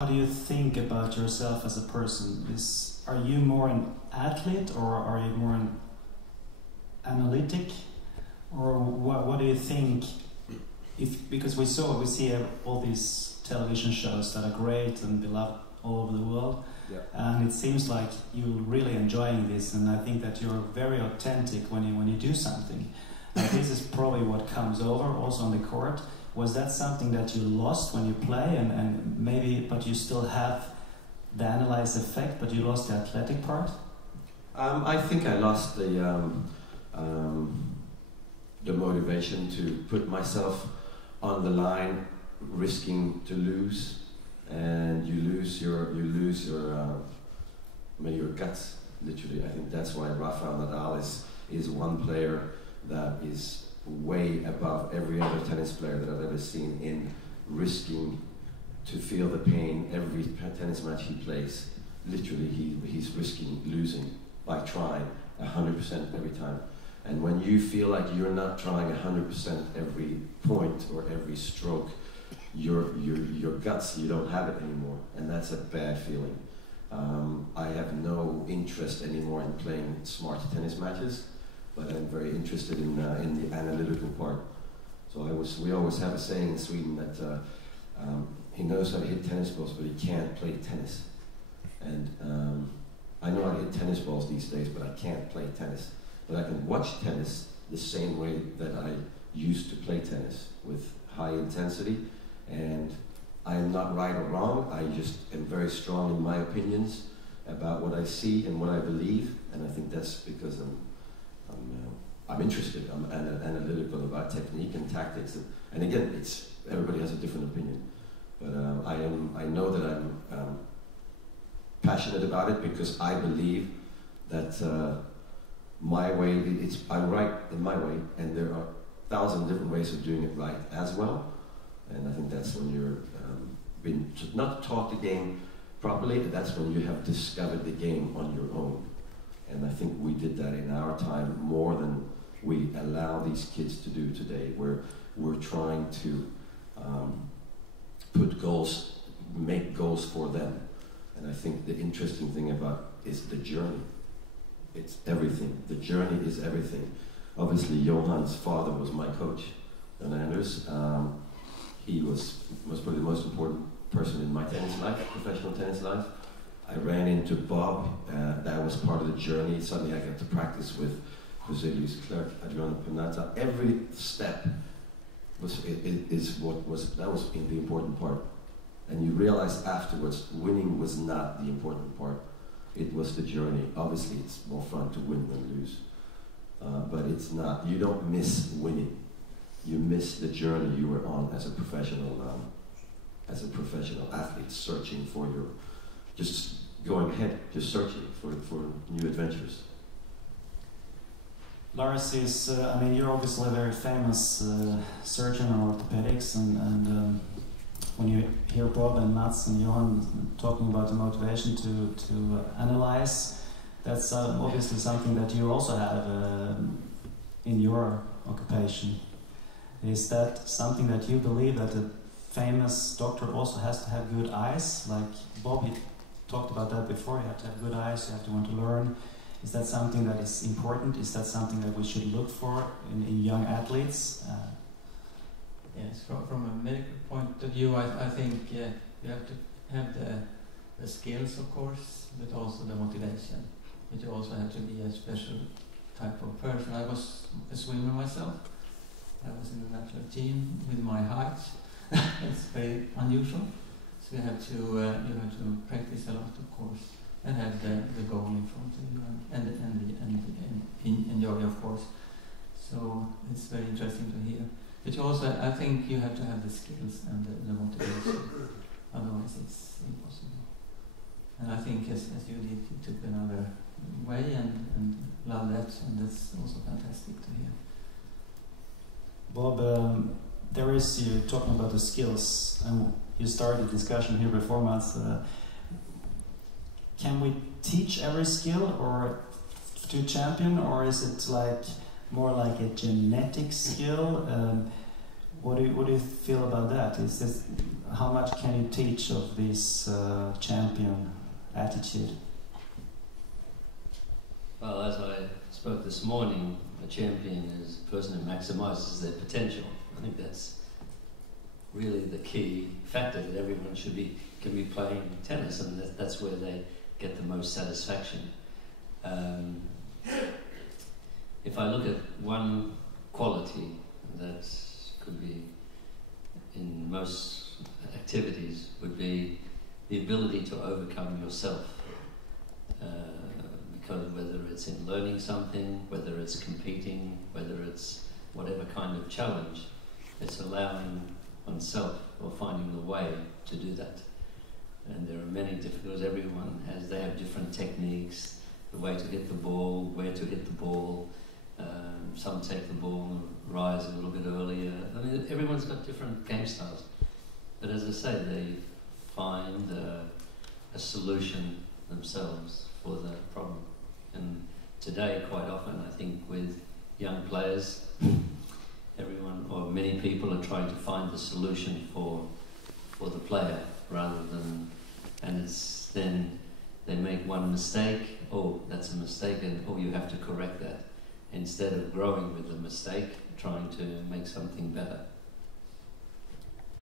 How do you think about yourself as a person? Are you more an athlete, or are you more an analytic, or what do you think? Because we see all these television shows that are great and beloved all over the world, yeah. And it seems like you're really enjoying this, and I think that you're very authentic when you do something. And this is probably what comes over also on the court. Was that something that you lost when you play, and maybe, but you still have the analyze effect, but you lost the athletic part? I think I lost the motivation to put myself on the line, risking to lose, and you lose your guts, literally. I think that's why Rafael Nadal is one player that is way above every other tennis player that I've ever seen in risking to feel the pain every tennis match he plays. Literally, he's risking losing by trying 100% every time. And when you feel like you're not trying 100% every point or every stroke, your guts, you don't have it anymore, and that's a bad feeling. I have no interest anymore in playing smart tennis matches, but I'm very interested in the analytical part. So we always have a saying in Sweden that he knows how to hit tennis balls, but he can't play tennis. And I know how to hit tennis balls these days, but I can't play tennis. But I can watch tennis the same way that I used to play tennis, with high intensity. And I am not right or wrong. I just am very strong in my opinions about what I see and what I believe. And I think that's because I'm interested. I'm analytical about technique and tactics, and again, everybody has a different opinion. But I know that I'm passionate about it because I believe that my way, I'm right in my way, and there are 1,000 different ways of doing it right as well. And I think that's when you're been not taught the game properly. That's when you have discovered the game on your own. And I think we did that in our time more than we allow these kids to do today, where we're trying to make goals for them. And I think the interesting thing about is the journey. It's everything. The journey is everything. Obviously, Johan's father was my coach, Jan Anders. He was probably the most important person in my tennis life, professional tennis life. I ran into Bob, that was part of the journey. Suddenly I got to practice with Jose Luis Clerc, Adriano Pennata. Every step was the important part. And you realize afterwards, winning was not the important part. It was the journey. Obviously it's more fun to win than lose. But it's not, you don't miss winning. You miss the journey you were on as a professional athlete, searching for just going ahead, just searching for new adventures. Lars is, you're obviously a very famous surgeon on orthopedics, and when you hear Bob and Mats and Johan talking about the motivation to analyze, that's obviously something that you also have in your occupation. Is that something that you believe that a famous doctor also has to have good eyes? Like Bob, he talked about that before, you have to have good eyes, you have to want to learn. Is that something that is important? Is that something that we should look for in young athletes? Yes, from a medical point of view, I think you have to have the skills, of course, but also the motivation. But you also have to be a special type of person. I was a swimmer myself. I was in the national team with my height. It's very unusual. So you have to practice a lot, of course, and have the goal in front of you, and enjoy, of course. So it's very interesting to hear. But you also, I think you have to have the skills and the motivation. Otherwise, it's impossible. And I think, as you did, you took another way and love that, and that's also fantastic to hear. Bob, there is, you talking about the skills, and you started the discussion here before, Mats. Can we teach every skill or to champion, or is it like more like a genetic skill? What do you feel about that? Is this, how much can you teach of this champion attitude? Well, as I spoke this morning, a champion is a person who maximizes their potential. I think that's really the key factor, that everyone can be playing tennis, and that's where they get the most satisfaction. If I look at one quality that could be in most activities, would be the ability to overcome yourself. Because whether it's in learning something, whether it's competing, whether it's whatever kind of challenge, it's allowing oneself or finding the way to do that. And there are many difficulties. Everyone they have different techniques, the way to hit the ball, where to hit the ball. Some take the ball and rise a little bit earlier. I mean, everyone's got different game styles. But as I say, they find a solution themselves for the problem. And today, quite often, I think with young players, everyone or many people are trying to find the solution for the player rather than, and it's then they make one mistake, oh, that's a mistake, and oh, you have to correct that, instead of growing with the mistake, trying to make something better.